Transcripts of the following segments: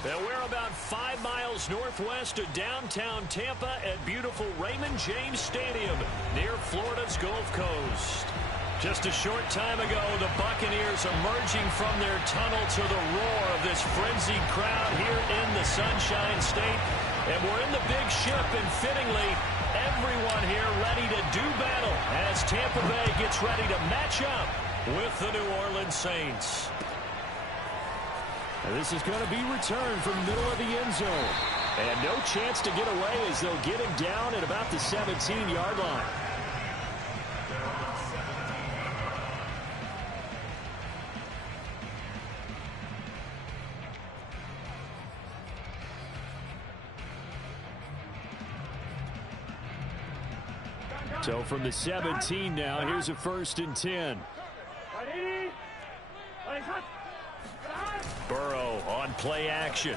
And we're about 5 miles northwest of downtown Tampa at beautiful Raymond James Stadium near Florida's Gulf Coast. Just a short time ago, the Buccaneers emerging from their tunnel to the roar of this frenzied crowd here in the Sunshine State. And we're in the big ship, and fittingly, everyone here ready to do battle as Tampa Bay gets ready to match up with the New Orleans Saints. And this is going to be returned from the middle of the end zone. And no chance to get away as they'll get him down at about the 17-yard line. So from the 17 now, here's a 1st and 10. Burrow on play action.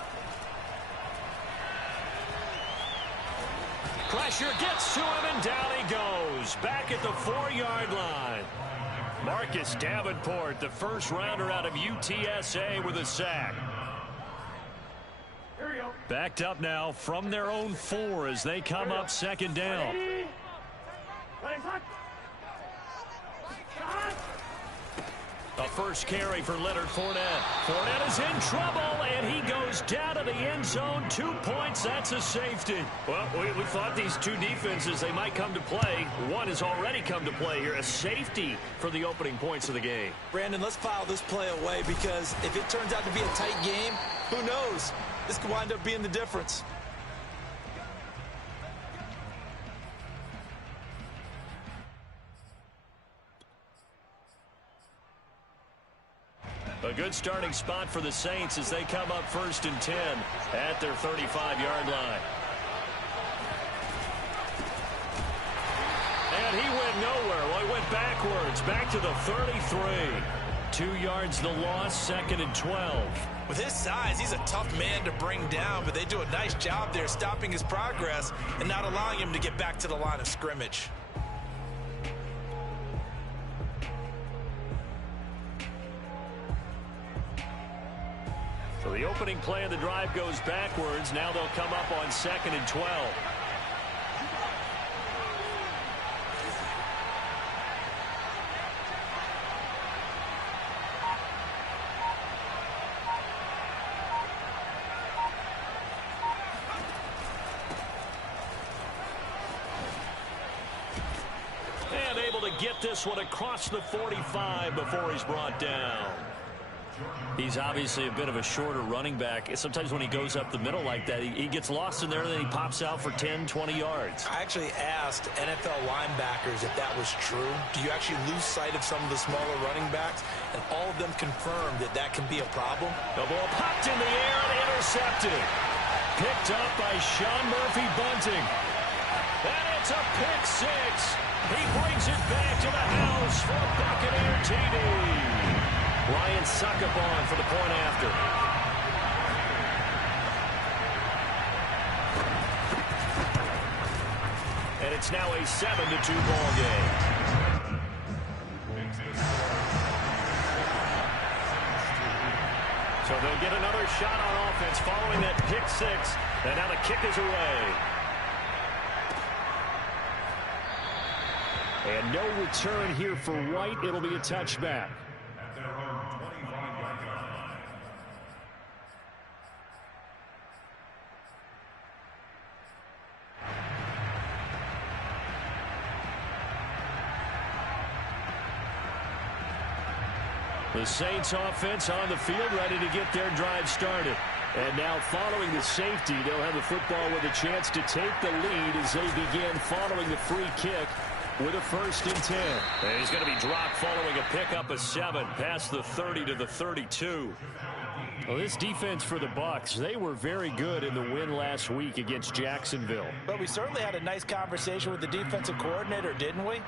Pressure gets to him, and down he goes. Back at the 4-yard line. Marcus Davenport, the first rounder out of UTSA, with a sack. Backed up now from their own 4 as they come up 2nd down. A first carry for Leonard Fournette. Fournette is in trouble, and he goes down to the end zone. 2 points, that's a safety. Well, we thought these two defenses, they might come to play. One has already come to play here, a safety for the opening points of the game. Brandon, let's file this play away, because if it turns out to be a tight game, who knows? This could wind up being the difference. A good starting spot for the Saints as they come up 1st and 10 at their 35-yard line. And he went nowhere. Well, he went backwards, back to the 33. 2 yards the loss, 2nd and 12. With his size, he's a tough man to bring down, but they do a nice job there stopping his progress and not allowing him to get back to the line of scrimmage. So the opening play of the drive goes backwards. Now they'll come up on 2nd and 12. And able to get this one across the 45 before he's brought down. He's obviously a bit of a shorter running back. Sometimes when he goes up the middle like that, he gets lost in there, and then he pops out for 10, 20 yards. I actually asked NFL linebackers if that was true. Do you actually lose sight of some of the smaller running backs? And all of them confirmed that that can be a problem. The ball popped in the air and intercepted. Picked up by Sean Murphy-Bunting. And it's a pick 6. He brings it back to the house for a Buccaneer TD. Ryan Succop for the point after. And it's now a 7-2 ball game. So they'll get another shot on offense following that pick 6. And now the kick is away. And no return here for White. It'll be a touchback. The Saints offense on the field, ready to get their drive started. And now following the safety, they'll have the football with a chance to take the lead as they begin following the free kick with a 1st and 10. And he's going to be dropped following a pickup of 7 past the 30 to the 32. Well, this defense for the Bucs, they were very good in the win last week against Jacksonville. But we certainly had a nice conversation with the defensive coordinator, didn't we?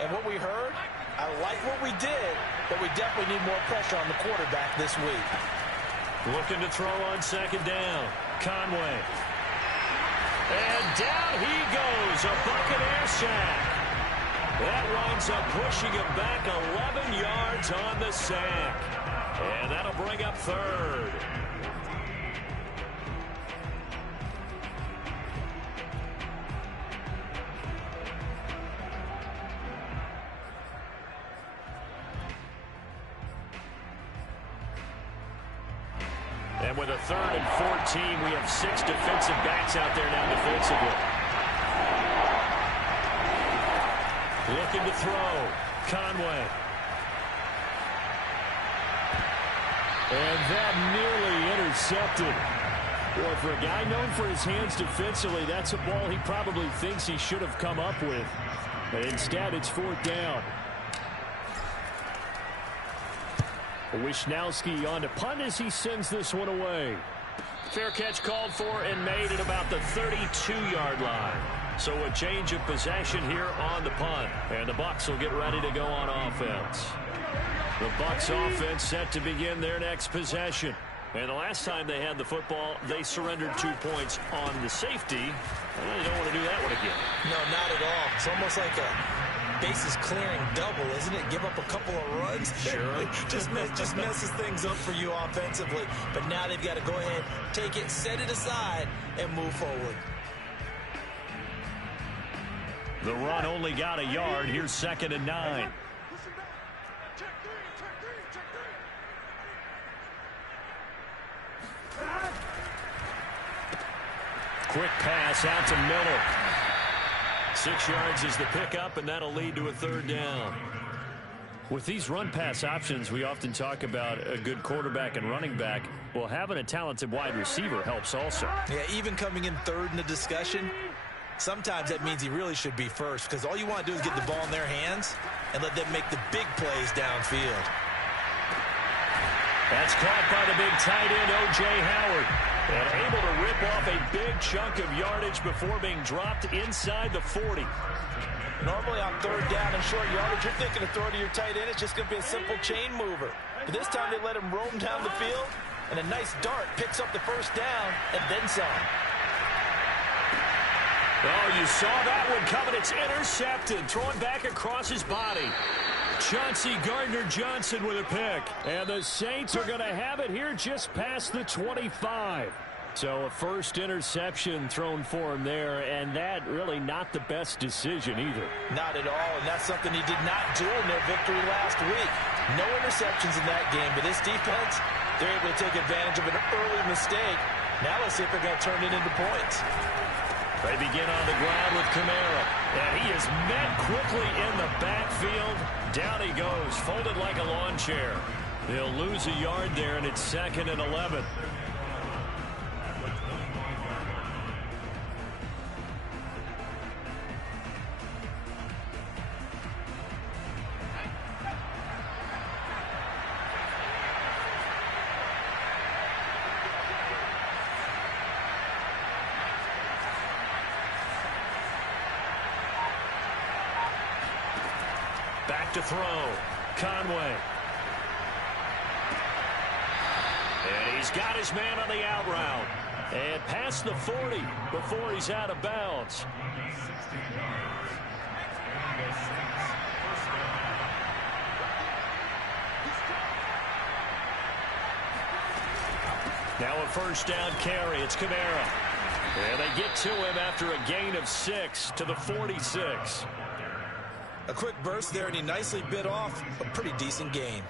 And what we heard, I like what we did, but we definitely need more pressure on the quarterback this week. Looking to throw on 2nd down. Conway. And down he goes. A Buccaneer sack. That winds up pushing him back 11 yards on the sack. And that'll bring up 3rd. And with a 3rd and 14, we have 6 defensive backs out there now defensively. Looking to throw. Conway. And that nearly intercepted. Boy, for a guy known for his hands defensively, that's a ball he probably thinks he should have come up with. But instead, it's 4th down. Wisnowski on to punt as he sends this one away. Fair catch called for and made at about the 32-yard line. So a change of possession here on the punt. And the Bucs will get ready to go on offense. The Bucs offense set to begin their next possession. And the last time they had the football, they surrendered 2 points on the safety. Well, you don't want to do that one again. No, not at all. It's almost like a bases clearing double, isn't it? Give up a couple of runs. Sure. just messes things up for you offensively. But now they've got to go ahead, take it, set it aside, and move forward. The run only got a yard. Here's 2nd and 9. Quick pass out to Miller. 6 yards is the pickup, and that'll lead to a 3rd down. With these run-pass options, we often talk about a good quarterback and running back. Well, having a talented wide receiver helps also. Yeah, even coming in 3rd in the discussion, sometimes that means he really should be first, because all you want to do is get the ball in their hands and let them make the big plays downfield. That's caught by the big tight end, O.J. Howard. And able to rip off a big chunk of yardage before being dropped inside the 40. Normally on 3rd down and short yardage, you're thinking of throwing to your tight end. It's just going to be a simple chain mover. But this time they let him roam down the field, and a nice dart picks up the 1st down and then some. Oh, you saw that one coming. It's intercepted. Throwing back across his body. Chauncey Gardner-Johnson with a pick. And the Saints are going to have it here just past the 25. So a first interception thrown for him there, and that really not the best decision either. Not at all, and that's something he did not do in their victory last week. No interceptions in that game, but this defense, they're able to take advantage of an early mistake. Now let's see if they're going to turn it into points. They begin on the ground with Kamara. And he is met quickly in the backfield. Down he goes, folded like a lawn chair. They'll lose a yard there, and it's 2nd and 11. Back to throw. Conway. And he's got his man on the out route. And past the 40 before he's out of bounds. Now a 1st down carry. It's Kamara. And they get to him after a gain of 6 to the 46. A quick burst there, and he nicely bit off a pretty decent gain.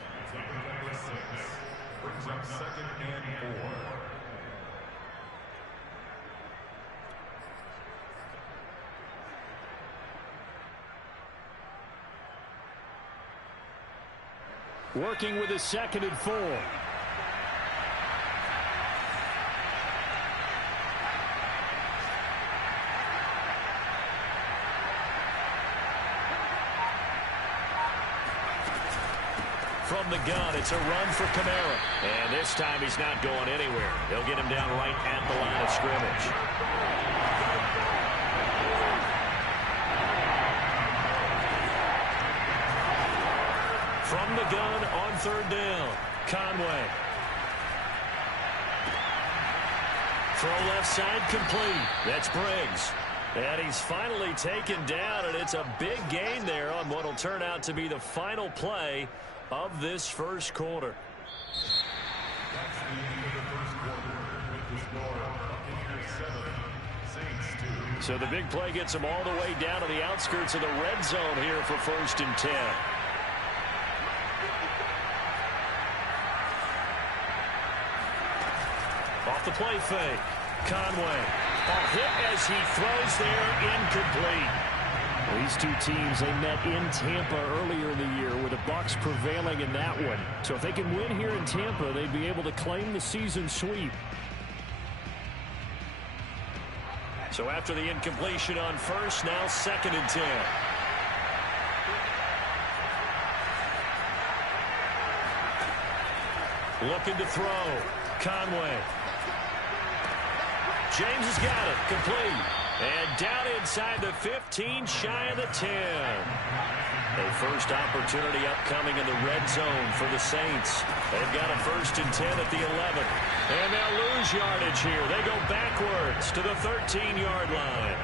Working with a 2nd and 4. From the gun, it's a run for Kamara. And this time he's not going anywhere. They'll get him down right at the line of scrimmage. From the gun on 3rd down, Conway. Throw left side complete. That's Briggs. And he's finally taken down, and it's a big gain there on what will turn out to be the final play of this first quarter. So the big play gets them all the way down to the outskirts of the red zone here for 1st and 10. Off the play fake. Conway. A hit as he throws there, incomplete. These two teams, they met in Tampa earlier in the year with the Bucs prevailing in that one. So if they can win here in Tampa, they'd be able to claim the season sweep. So after the incompletion on first, now 2nd and 10. Looking to throw. Conway. James has got it. Complete. And down inside the 15, shy of the 10. A first opportunity upcoming in the red zone for the Saints. They've got a 1st and 10 at the 11. And they'll lose yardage here. They go backwards to the 13-yard line.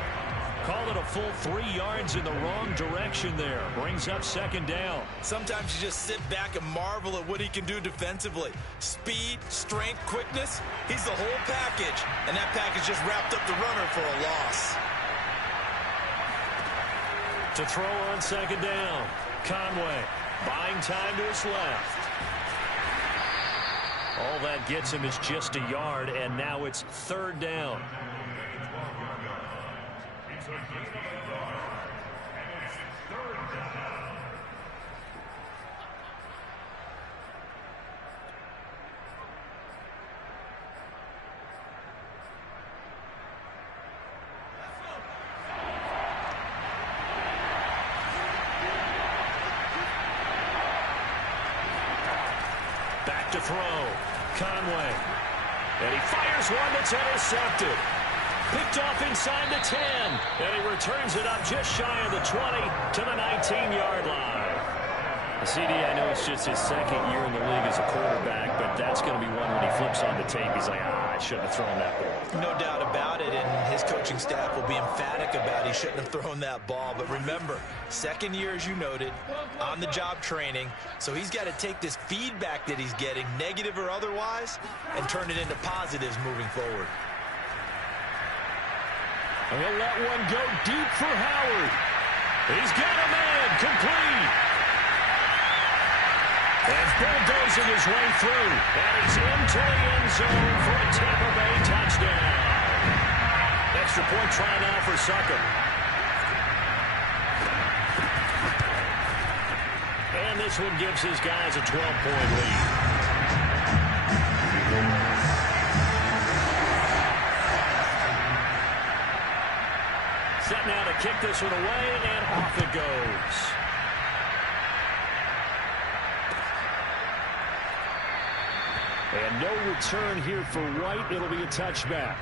Call it a full 3 yards in the wrong direction there. Brings up 2nd down. Sometimes you just sit back and marvel at what he can do defensively. Speed, strength, quickness. He's the whole package. And that package just wrapped up the runner for a loss. To throw on 2nd down. Conway buying time to his left. All that gets him is just a yard, and now it's 3rd down. Back to throw. Conway. And he fires one that's intercepted. Picked off inside the 10. And he returns it up just shy of the 20 to the 19-yard line. CD, I know it's just his 2nd year in the league as a quarterback, but that's going to be one when he flips on the tape. He's like, I shouldn't have thrown that ball. No doubt about it, and his coaching staff will be emphatic about he shouldn't have thrown that ball. But remember, 2nd year, as you noted, on-the-job training. So he's got to take this feedback that he's getting, negative or otherwise, and turn it into positives moving forward. And he'll let one go deep for Howard. He's got a man complete. And bulldozing his way through. And he's into the end zone for a Tampa Bay touchdown. Extra point try now for Sucker. And this one gives his guys a 12-point lead. Set now to kick this one away, and off it goes. And no return here for White. It'll be a touchback.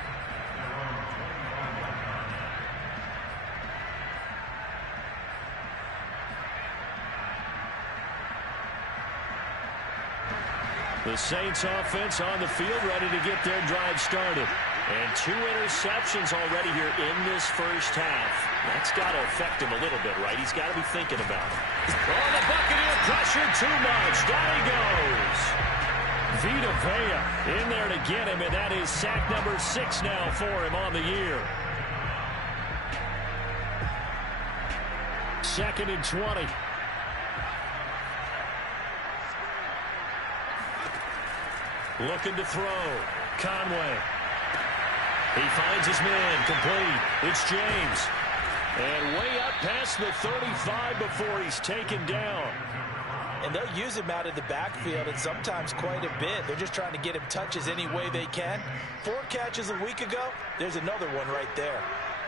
The Saints offense on the field, ready to get their drive started. And 2 interceptions already here in this first half. That's got to affect him a little bit, right? He's got to be thinking about it. Oh, the Buccaneer pressure too much. Down he goes. Vita Vea in there to get him, and that is sack number 6 now for him on the year. 2nd and 20. Looking to throw. Conway. He finds his man complete. It's James. And way up past the 35 before he's taken down. And they'll use him out of the backfield, and sometimes quite a bit. They're just trying to get him touches any way they can. 4 catches a week ago. There's another one right there.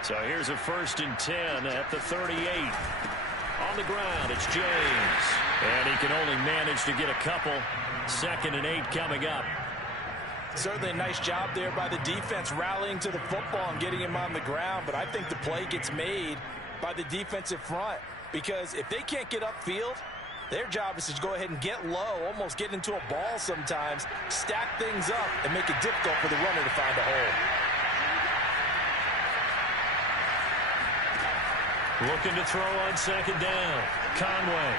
So here's a 1st and 10 at the 38. On the ground, it's James. And he can only manage to get a couple. 2nd and 8 coming up. Certainly a nice job there by the defense rallying to the football and getting him on the ground. But I think the play gets made by the defensive front. Because if they can't get upfield, their job is to go ahead and get low, almost get into a ball sometimes, stack things up, and make it difficult for the runner to find a hole. Looking to throw on 2nd down. Conway.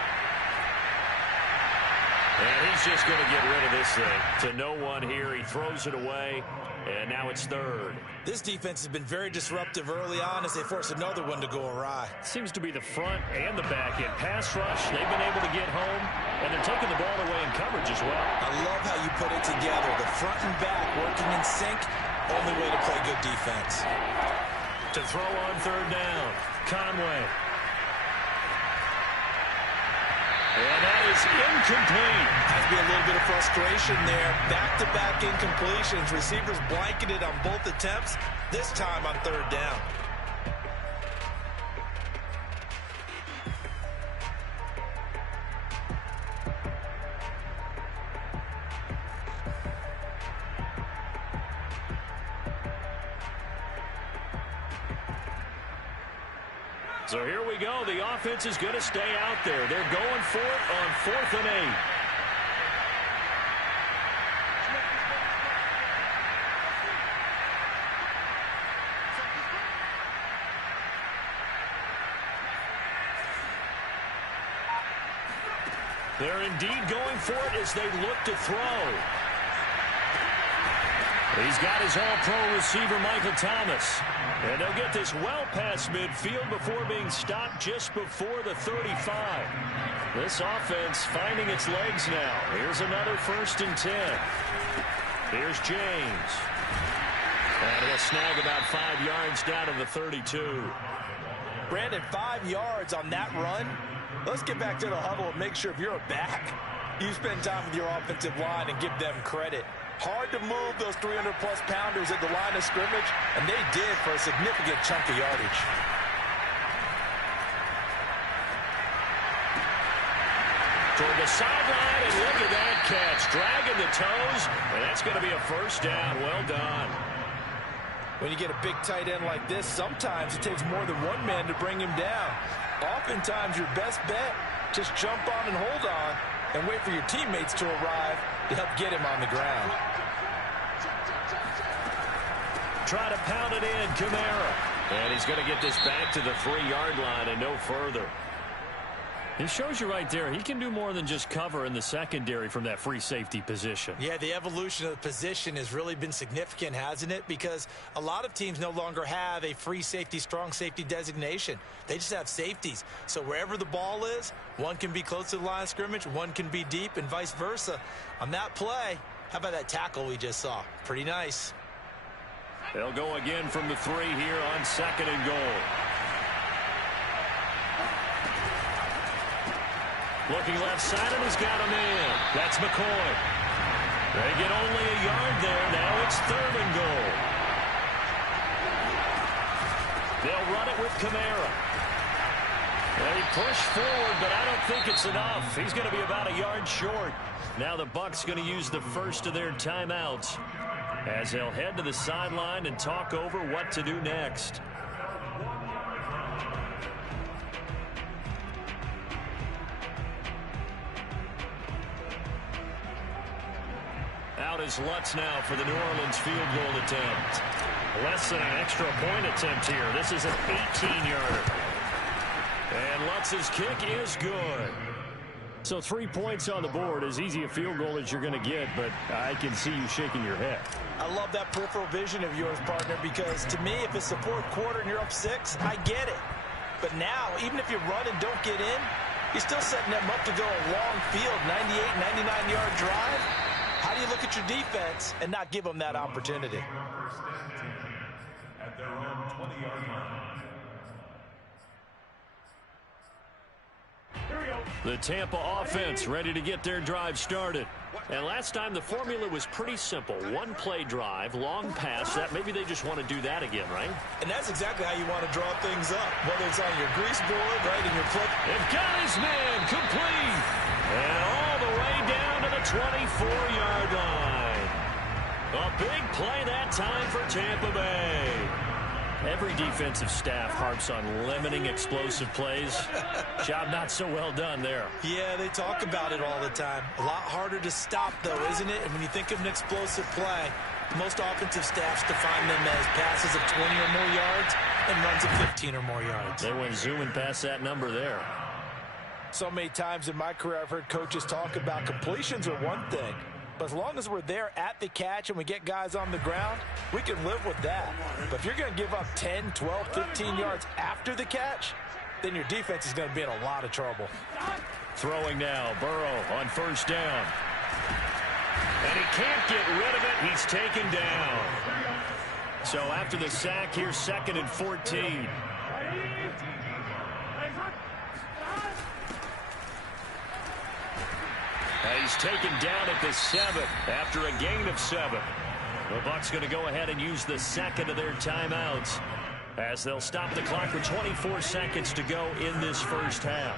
And he's just going to get rid of this thing to no one here. He throws it away, and now it's third. This defense has been very disruptive early on as they force another one to go awry. Seems to be the front and the back end. Pass rush, they've been able to get home, and they're taking the ball away in coverage as well. I love how you put it together. The front and back working in sync. Only way to play good defense. To throw on third down, Conway. And that is incomplete. Has to be a little bit of frustration there. Back-to-back incompletions. Receivers blanketed on both attempts, this time on third down. So here we go. The offense is going to stay out there. They're going for it on 4th and 8. They're indeed going for it as they look to throw. He's got his all-pro receiver, Michael Thomas. And they'll get this well past midfield before being stopped just before the 35. This offense finding its legs now. Here's another 1st and 10. Here's James. And he'll snag about 5 yards down to the 32. Brandon, 5 yards on that run. Let's get back to the huddle and make sure if you're a back, you spend time with your offensive line and give them credit. Hard to move those 300-plus pounders at the line of scrimmage, and they did for a significant chunk of yardage. Toward the sideline, and look at that catch. Dragging the toes, and that's going to be a 1st down. Well done. When you get a big tight end like this, sometimes it takes more than one man to bring him down. Oftentimes, your best bet, just jump on and hold on and wait for your teammates to arrive to help get him on the ground. Try to pound it in, Kamara. And he's going to get this back to the 3-yard line and no further. He shows you right there, he can do more than just cover in the secondary from that free safety position. Yeah, the evolution of the position has really been significant, hasn't it? Because a lot of teams no longer have a free safety, strong safety designation. They just have safeties. So wherever the ball is, one can be close to the line of scrimmage, one can be deep, and vice versa. On that play, how about that tackle we just saw? Pretty nice. They'll go again from the 3 here on 2nd and goal. Looking left side, and he's got him in. That's McCoy. They get only a yard there. Now it's 3rd and goal. They'll run it with Kamara. They push forward, but I don't think it's enough. He's going to be about a yard short. Now the Bucs going to use the first of their timeouts as they'll head to the sideline and talk over what to do next. Out is Lutz now for the New Orleans field goal attempt. Less than an extra point attempt here. This is an 18-yarder. And Lutz's kick is good. So 3 points on the board, as easy a field goal as you're going to get, but I can see you shaking your head. I love that peripheral vision of yours, partner, because to me, if it's the 4th quarter and you're up 6, I get it. But now, even if you run and don't get in, you're still setting them up to go a long field, 98, 99-yard drive. How do you look at your defense and not give them that opportunity? At their own 20-yard line. The Tampa offense ready to get their drive started. And last time the formula was pretty simple. 1-play drive, long pass. That maybe they just want to do that again, right? And that's exactly how you want to draw things up. Whether it's on your grease board, right, in your flip. They've got his man complete. And all the way down to the 24-yard line. A big play that time for Tampa Bay. Every defensive staff harps on limiting explosive plays. Job not so well done there. Yeah, they talk about it all the time. A lot harder to stop, though, isn't it? And when you think of an explosive play, most offensive staffs define them as passes of 20 or more yards and runs of 15 or more yards. They went zooming past that number there. So many times in my career, I've heard coaches talk about completions are one thing. But as long as we're there at the catch and we get guys on the ground, we can live with that. But if you're going to give up 10, 12, 15 yards after the catch, then your defense is going to be in a lot of trouble. Throwing now, Burrow on first down. And he can't get rid of it. He's taken down. So after the sack, here's 2nd and 14. He's taken down at the 7 after a gain of 7. The Bucs going to go ahead and use the second of their timeouts as they'll stop the clock with 24 seconds to go in this first half.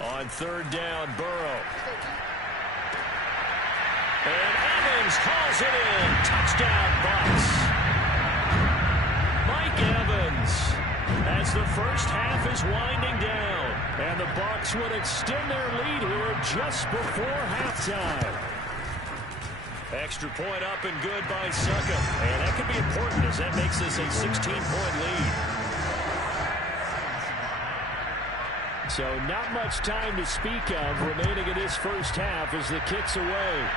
On third down, Burrow. And Evans calls it in. Touchdown, Bucs. Mike Evans, as the first half is winding down. And the Bucs would extend their lead here just before halftime. Extra point up and good by Suckup. And that could be important as that makes this a 16-point lead. So not much time to speak of remaining in this first half as the kick's away.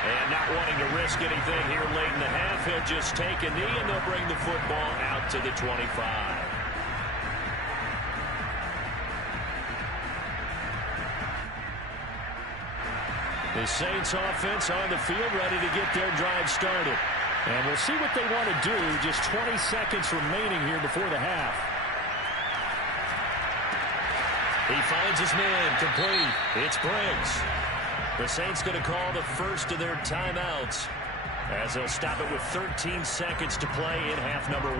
And not wanting to risk anything here late in the half, he'll just take a knee and they'll bring the football out to the 25. The Saints offense on the field ready to get their drive started. And we'll see what they want to do. Just 20 seconds remaining here before the half. He finds his man complete. It's Briggs. The Saints going to call the first of their timeouts as they'll stop it with 13 seconds to play in half number 1.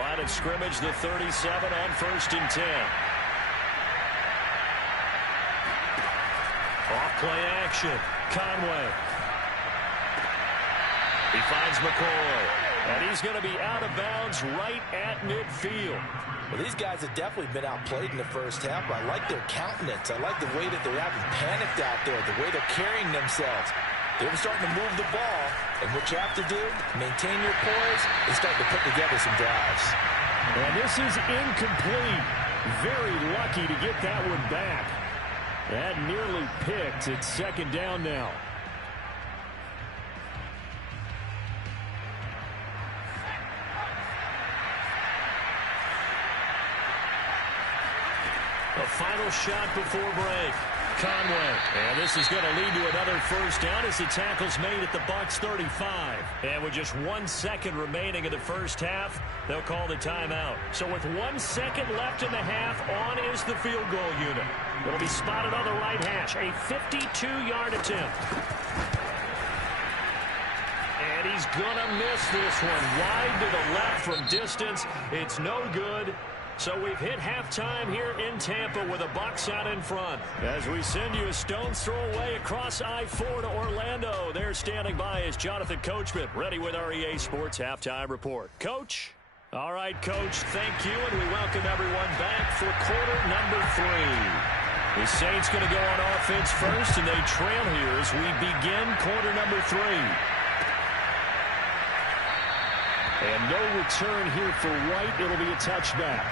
Line of scrimmage, the 37 on 1st and 10. Off play action. Conway. He finds McCoy, and he's going to be out of bounds right at midfield. Well, these guys have definitely been outplayed in the first half, but I like their countenance. I like the way that they're having panicked out there, the way they're carrying themselves. They're starting to move the ball, and what you have to do, maintain your poise and start to put together some drives. And this is incomplete. Very lucky to get that one back. That nearly picked. It's 2nd down now. A final shot before break. Conway. And this is going to lead to another first down as the tackle's made at the Bucs 35. And with just 1 second remaining in the first half, they'll call the timeout. So with 1 second left in the half, on is the field goal unit. It'll be spotted on the right hash. A 52-yard attempt. And he's going to miss this one. Wide to the left from distance. It's no good. So we've hit halftime here in Tampa with the Bucs out in front. As we send you a stone's throw away across I-4 to Orlando. There standing by is Jonathan Coachman, ready with our EA Sports Halftime Report. Coach? All right, Coach, thank you, and we welcome everyone back for quarter number 3. The Saints going to go on offense first, and they trail here as we begin quarter number 3. And no return here for White. It'll be a touchback.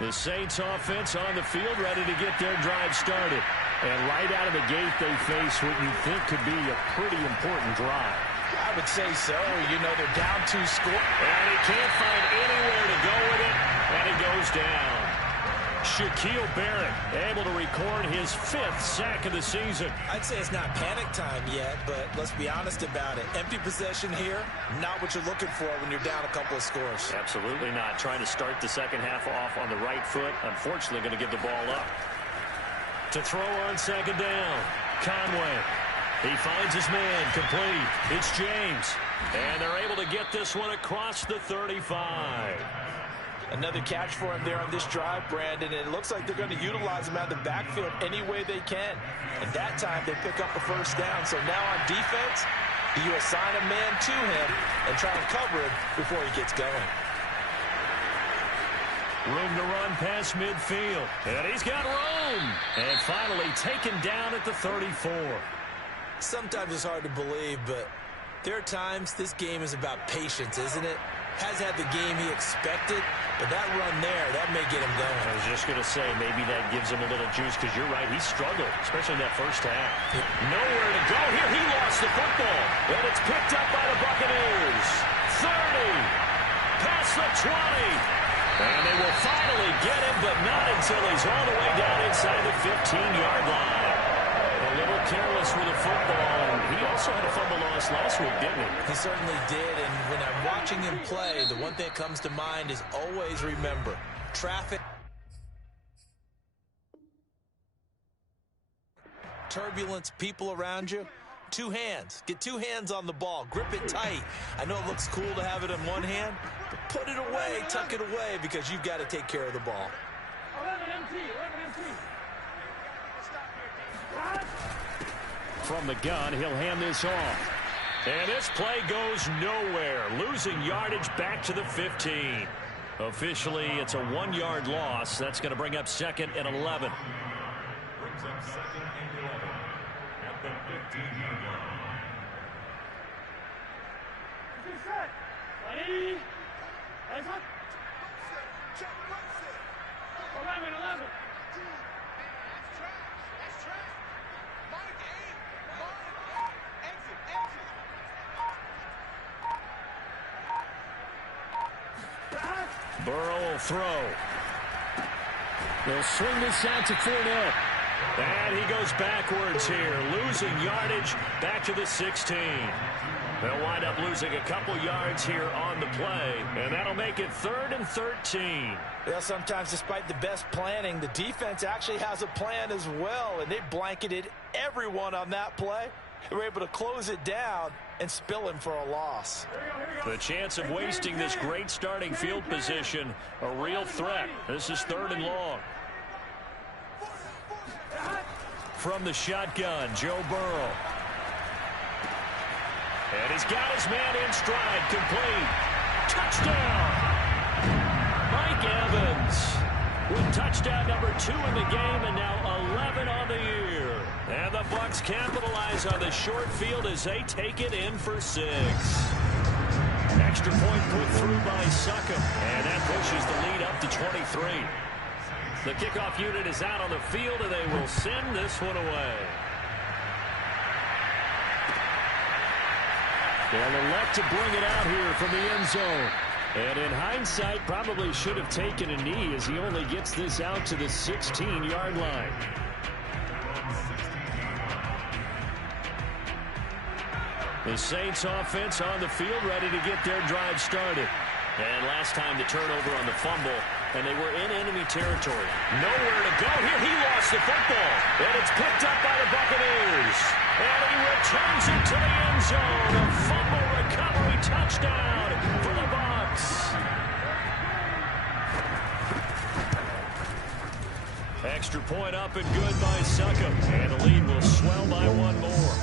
The Saints offense on the field ready to get their drive started. And right out of the gate, they face what you think could be a pretty important drive. I would say so. You know, they're down 2 scores. And he can't find anywhere to go with it. And it goes down. Shaquille Barrett able to record his 5th sack of the season. I'd say it's not panic time yet, but let's be honest about it. Empty possession here, not what you're looking for when you're down a couple of scores. Absolutely not. Trying to start the second half off on the right foot. Unfortunately, going to give the ball up. To throw on 2nd down. Conway. He finds his man complete. It's James. And they're able to get this one across the 35. Another catch for him there on this drive, Brandon. And it looks like they're going to utilize him out of the backfield any way they can. And that time they pick up the first down. So now on defense, you assign a man to him and try and cover him before he gets going. Room to run past midfield. And he's got room. And finally taken down at the 34. Sometimes it's hard to believe, but there are times this game is about patience, isn't it? Has had the game he expected, but that run there, that may get him going. I was just going to say, maybe that gives him a little juice, because you're right, he struggled, especially in that first half. Nowhere to go here. He lost the football, and it's picked up by the Buccaneers. 30, past the 20. And they will finally get him, but not until he's all the way down inside the 15-yard line. A little careless with the football, and he also had a fumble loss last week, didn't he? He certainly did, and when I'm watching him play, the one thing that comes to mind is always remember, traffic, turbulence, people around you, two hands. Get two hands on the ball. Grip it tight. I know it looks cool to have it in one hand, but put it away, tuck it away, because you've got to take care of the ball. 11 MT. From the gun, he'll hand this off. And this play goes nowhere. Losing yardage back to the 15. Officially, it's a 1-yard loss. That's going to bring up 2nd and 11. Brings up 2nd and 11 at the 15-yard line. Ready? Eyes up. 11. Burrow will throw. They'll swing this out to Fournette. And he goes backwards here, losing yardage back to the 16. They'll wind up losing a couple yards here on the play, and that'll make it 3rd and 13. Well, sometimes despite the best planning, the defense actually has a plan as well, and they blanketed everyone on that play. They were able to close it down and spill him for a loss. The chance of wasting this great starting field position, a real threat. This is 3rd and long. From the shotgun, Joe Burrow. And he's got his man in stride, complete. Touchdown! Mike Evans with touchdown number 2 in the game, and now 11 on the year. And the Bucs capitalize on the short field as they take it in for 6. Extra point put through by Succop, and that pushes the lead up to 23. The kickoff unit is out on the field, and they will send this one away. They'll elect to bring it out here from the end zone. And in hindsight, probably should have taken a knee, as he only gets this out to the 16-yard line. The Saints offense on the field, ready to get their drive started. And last time the turnover on the fumble, and they were in enemy territory. Nowhere to go here. He lost the football, and it's picked up by the Buccaneers. And he returns it to the end zone. A fumble recovery touchdown for the Bucs. Extra point up and good by Succop. And the lead will swell by 1 more.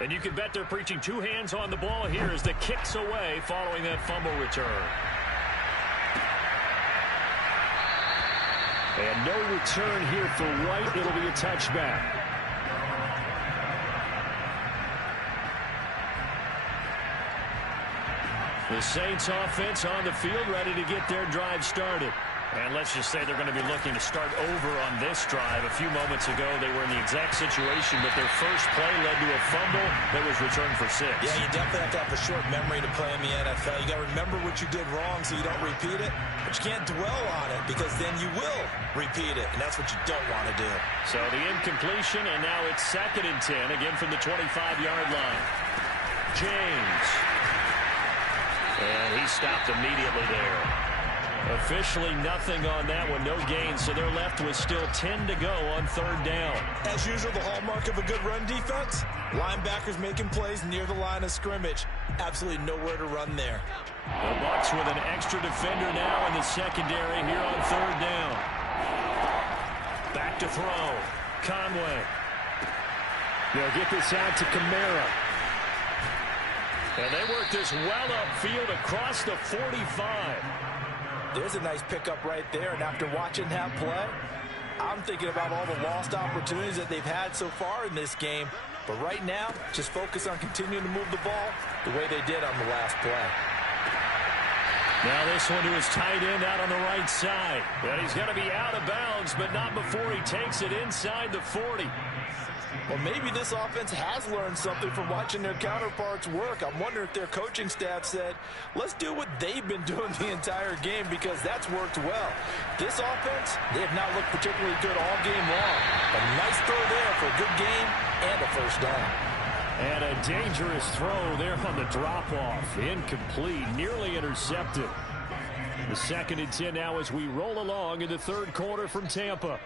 And you can bet they're preaching 2 hands on the ball here as the kick's away following that fumble return. And no return here for White. It'll be a touchback. The Saints offense on the field, ready to get their drive started. And let's just say they're going to be looking to start over on this drive. A few moments ago, they were in the exact situation, but their first play led to a fumble that was returned for 6. Yeah, you definitely have to have a short memory to play in the NFL. You got to remember what you did wrong so you don't repeat it, but you can't dwell on it because then you will repeat it, and that's what you don't want to do. So the incompletion, and now it's 2nd and 10, again from the 25-yard line. James. And he he's stopped immediately there. Officially nothing on that one, no gain, so they're left with still 10 to go on third down. As usual, the hallmark of a good run defense, linebackers making plays near the line of scrimmage. Absolutely nowhere to run there. The Bucs with an extra defender now in the secondary here on third down. Back to throw. Conway. They'll get this out to Kamara. And they work this well upfield across the 45. There's a nice pickup right there, and after watching that play, I'm thinking about all the lost opportunities that they've had so far in this game. But right now, just focus on continuing to move the ball the way they did on the last play. Now this one to his tight end out on the right side. And he's going to be out of bounds, but not before he takes it inside the 40. Well, maybe this offense has learned something from watching their counterparts work. I'm wondering if their coaching staff said, let's do what they've been doing the entire game, because that's worked well. This offense, they have not looked particularly good all game long. A nice throw there for a good game and a first down. And a dangerous throw there on the drop-off. Incomplete, nearly intercepted. The 2nd and 10 now as we roll along in the third quarter from Tampa.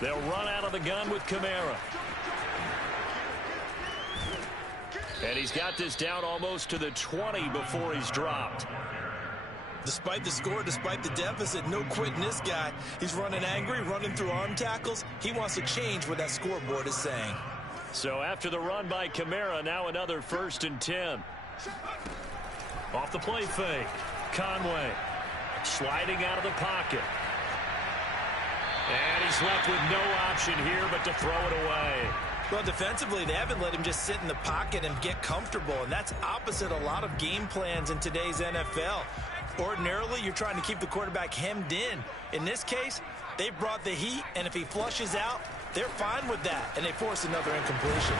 They'll run out of the gun with Kamara. And he's got this down almost to the 20 before he's dropped. Despite the score, despite the deficit, no quitting this guy. He's running angry, running through arm tackles. He wants to change what that scoreboard is saying. So after the run by Kamara, now another 1st and 10. Off the play fake. Conway sliding out of the pocket. And he's left with no option here but to throw it away. Well, defensively, they haven't let him just sit in the pocket and get comfortable, and that's opposite a lot of game plans in today's NFL. Ordinarily, you're trying to keep the quarterback hemmed in. In this case, they brought the heat, and if he flushes out, they're fine with that, and they force another incompletion.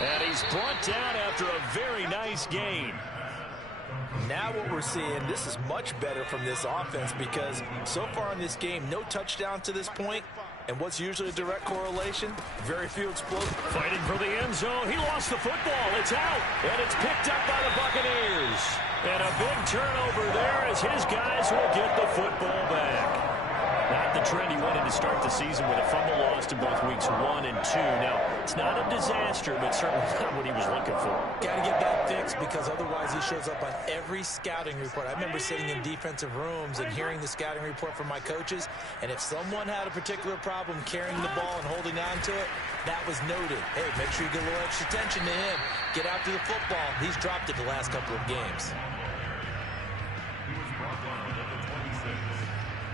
And he's brought down after a very nice gain. Now what we're seeing, this is much better from this offense, because so far in this game, no touchdown to this point, and what's usually a direct correlation, very few explosive. Fighting for the end zone. He lost the football. It's out, and it's picked up by the Buccaneers. And a big turnover there as his guys will get the football back. Not the trend he wanted to start the season with a fumble lost in both weeks 1 and 2. Now, it's not a disaster, but certainly not what he was looking for. Got to get that fixed, because otherwise he shows up on every scouting report. I remember sitting in defensive rooms and hearing the scouting report from my coaches, and if someone had a particular problem carrying the ball and holding on to it, that was noted. Hey, make sure you get a little extra attention to him. Get after the football. He's dropped it the last couple of games. He was brought down at the 26.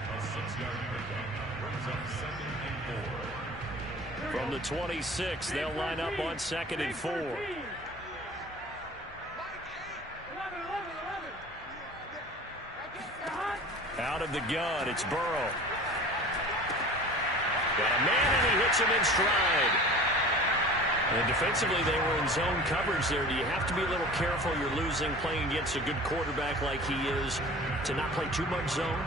A 6-yard pickup brings up 2nd and 4. From the 26, they'll line up on 2nd and 4. Out of the gun, it's Burrow. Got a man, and he hits him in stride. And defensively, they were in zone coverage there. Do you have to be a little careful? You're losing, playing against a good quarterback like he is, to not play too much zone?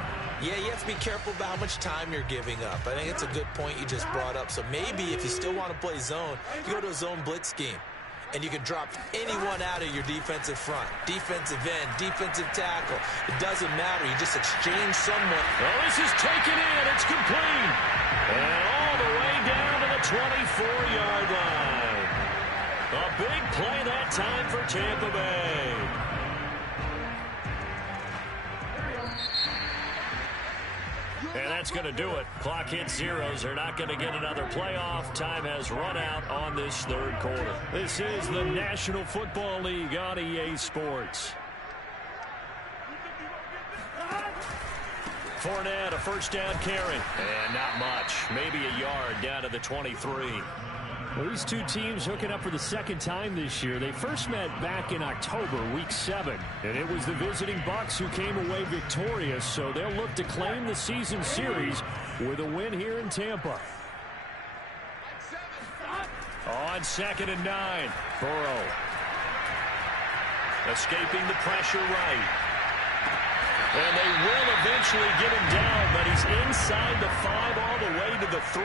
Yeah, you have to be careful about how much time you're giving up. I think it's a good point you just brought up. So maybe if you still want to play zone, you go to a zone blitz scheme. And you can drop anyone out of your defensive front. Defensive end, defensive tackle. It doesn't matter. You just exchange someone. Oh, this is taken in. It's complete. And all the way down to the 24-yard line. A big play that time for Tampa Bay. And that's going to do it. Clock hits zeros. They're not going to get another playoff. Time has run out on this third quarter. This is the National Football League on EA Sports. Fournette, a first down carry. And not much. Maybe a yard down to the 23. Well, these two teams hooking up for the second time this year. They first met back in October, week 7. And it was the visiting Bucs who came away victorious, so they'll look to claim the season series with a win here in Tampa. On 2nd and 9, Burrow. Escaping the pressure right. And they will eventually get him down, but he's inside the 5 all the way to the 3.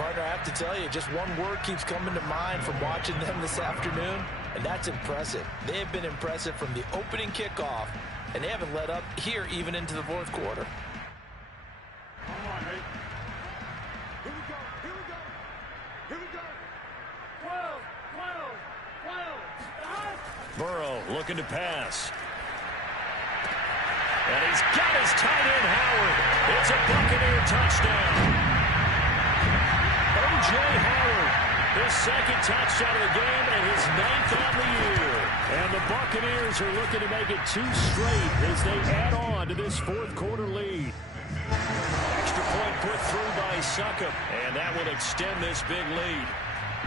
Partner, I have to tell you, just one word keeps coming to mind from watching them this afternoon, and that's impressive. They have been impressive from the opening kickoff, and they haven't let up here even into the fourth quarter. Here we go. Here we go. Here we go. 12, 12, 12. Burrow looking to pass. And he's got his tight end, Howard. It's a Buccaneer touchdown. O.J. Howard, his second touchdown of the game and his 9th on the year. And the Buccaneers are looking to make it 2 straight as they add on to this fourth quarter lead. Extra point put through by Succop, and that will extend this big lead.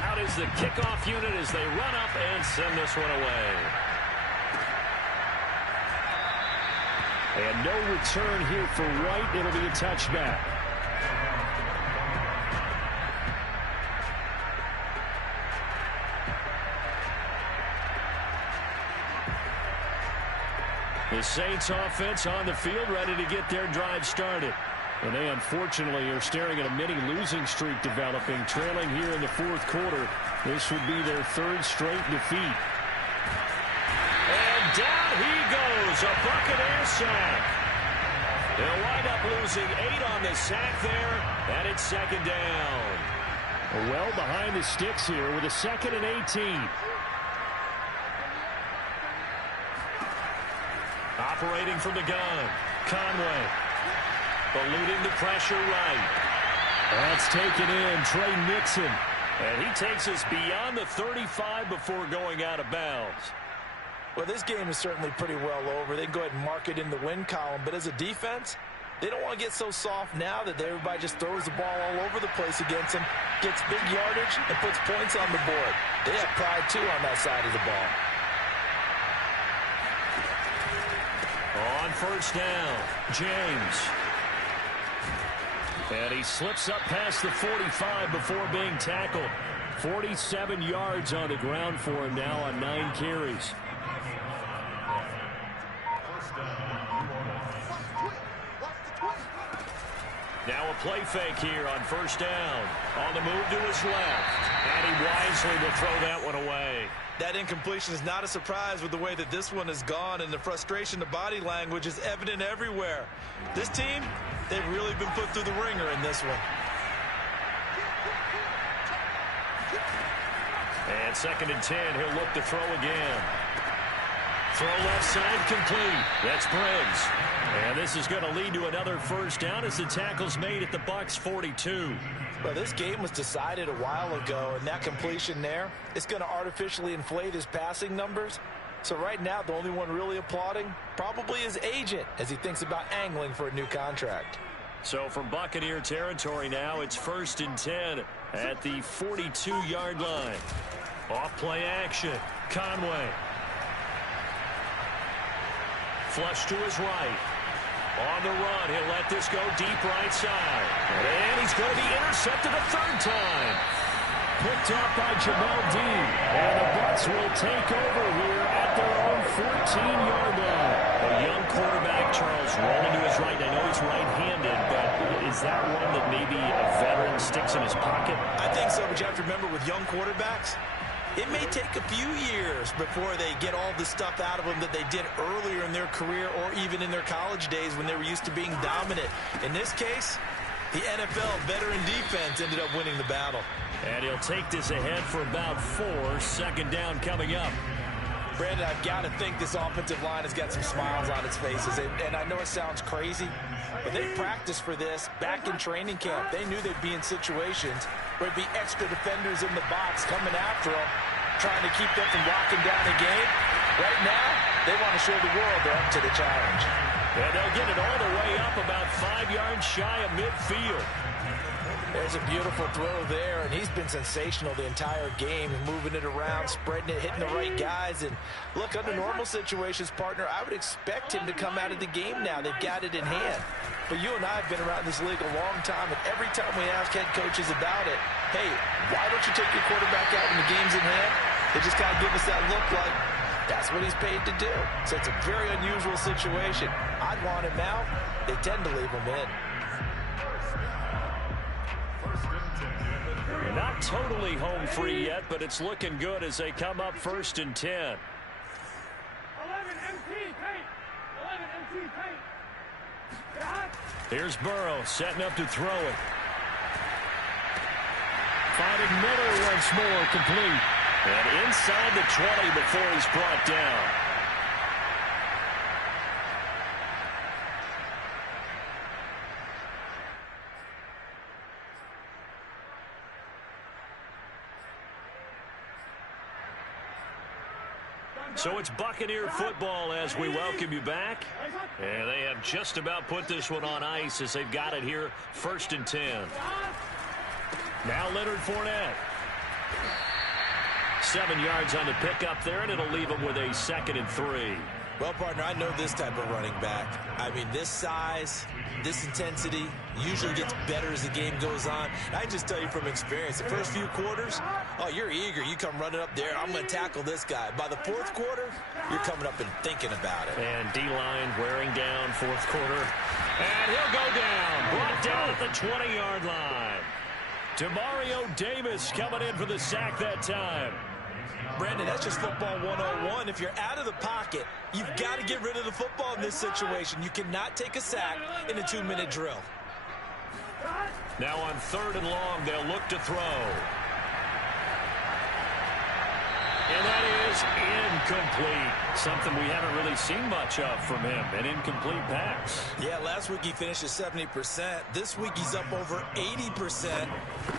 Out is the kickoff unit as they run up and send this one away. And no return here for White. It'll be a touchback. The Saints offense on the field, ready to get their drive started. And they unfortunately are staring at a mini losing streak developing, trailing here in the fourth quarter. This would be their 3rd straight defeat. And down he goes, a Buccaneer sack. They'll wind up losing 8 on the sack there, and it's 2nd down. Well behind the sticks here with a 2nd and 18. Operating from the gun, Conway. Eluding the pressure right. That's taken in, Trey Nixon. And he takes us beyond the 35 before going out of bounds. Well, this game is certainly pretty well over. They can go ahead and mark it in the win column. But as a defense, they don't want to get so soft now that everybody just throws the ball all over the place against them, gets big yardage, and puts points on the board. They have pride, too, on that side of the ball. On first down, James. And he slips up past the 45 before being tackled. 47 yards on the ground for him now on 9 carries. Now a play fake here on first down. On the move to his left. And he wisely will throw that one away. That incompletion is not a surprise with the way that this one has gone, and the frustration, the body language is evident everywhere. This team, they've really been put through the ringer in this one. And 2nd and 10, he'll look to throw again. Throw left side complete. That's Briggs. And this is going to lead to another first down as the tackle's made at the Bucs 42. Well, this game was decided a while ago, and that completion there is going to artificially inflate his passing numbers. So right now, the only one really applauding probably his agent as he thinks about angling for a new contract. So from Buccaneer territory now, it's 1st and 10 at the 42-yard line. Off play action. Conway. Flush to his right. On the run, he'll let this go deep right side. And he's going to be intercepted a 3rd time. Picked up by Jamel Dean. And the Bucs will take over here at their own 14-yard line. A young quarterback, Charles, rolling to his right. I know he's right-handed, but is that one that maybe a veteran sticks in his pocket? I think so, but you have to remember with young quarterbacks, it may take a few years before they get all the stuff out of them that they did earlier in their career or even in their college days when they were used to being dominant. In this case, the NFL veteran defense ended up winning the battle. And he'll take this ahead for about 4. 2nd down coming up. Brandon, I've got to think this offensive line has got some smiles on its faces. And I know it sounds crazy, but they practiced for this back in training camp. They knew they'd be in situations where there'd be extra defenders in the box coming after them, trying to keep them from locking down the game. Right now, they want to show the world they're up to the challenge. And they'll get it all the way up about 5 yards shy of midfield. There's a beautiful throw there, and he's been sensational the entire game, moving it around, spreading it, hitting the right guys. And look, under normal situations, partner, I would expect him to come out of the game now. They've got it in hand. But you and I have been around this league a long time, and every time we ask head coaches about it, hey, why don't you take your quarterback out when the game's in hand? They just kind of give us that look like that's what he's paid to do. So it's a very unusual situation. I'd want him out. They tend to leave him in. Not totally home free yet, but it's looking good as they come up 1st and 10. 11 MT paint. 11 MT paint. Here's Burrow setting up to throw it. Finding Miller once more, complete. And inside the 20 before he's brought down. So it's Buccaneer football as we welcome you back. And they have just about put this one on ice as they've got it here 1st and 10. Now Leonard Fournette. 7 yards on the pickup there, and it'll leave him with a 2nd and 3. Well, partner, I know this type of running back. I mean, this size, this intensity usually gets better as the game goes on. I can just tell you from experience, the first few quarters, oh, you're eager. You come running up there, I'm going to tackle this guy. By the 4th quarter, you're coming up and thinking about it. And D-line wearing down 4th quarter. And he'll go down. Brought down at the 20-yard line. Demario Davis coming in for the sack that time. Brandon, that's just football 101. If you're out of the pocket, you've got to get rid of the football in this situation. You cannot take a sack in a 2-minute drill. Now on 3rd and long, they'll look to throw. And that is incomplete. Something we haven't really seen much of from him. An incomplete pass. Yeah, last week he finished at 70%. This week he's up over 80%.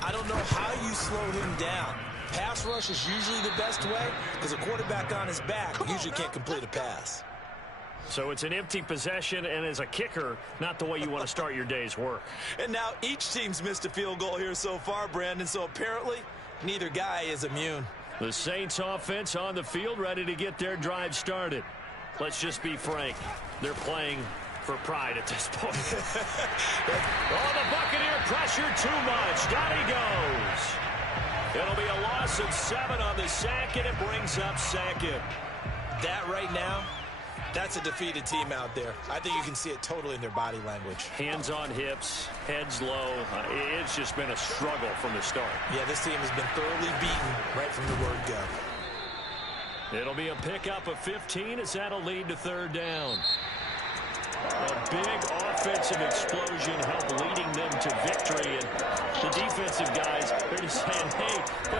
I don't know how you slow him down. Pass rush is usually the best way because a quarterback on his back usually can't complete a pass. So it's an empty possession, and as a kicker, not the way you want to start your day's work. And now each team's missed a field goal here so far, Brandon, so apparently neither guy is immune. The Saints offense on the field, ready to get their drive started. Let's just be frank. They're playing for pride at this point. Oh, the Buccaneer pressure too much. Down he goes. It'll be a loss of 7 on the sack, and it brings up 2nd. That right now, that's a defeated team out there. I think you can see it totally in their body language. Hands on hips, heads low. It's just been a struggle from the start. Yeah, this team has been thoroughly beaten right from the word go. It'll be a pickup of 15 as that'll lead to 3rd down. A big offensive explosion helped leading them to victory. And the defensive guys, they're just saying, hey,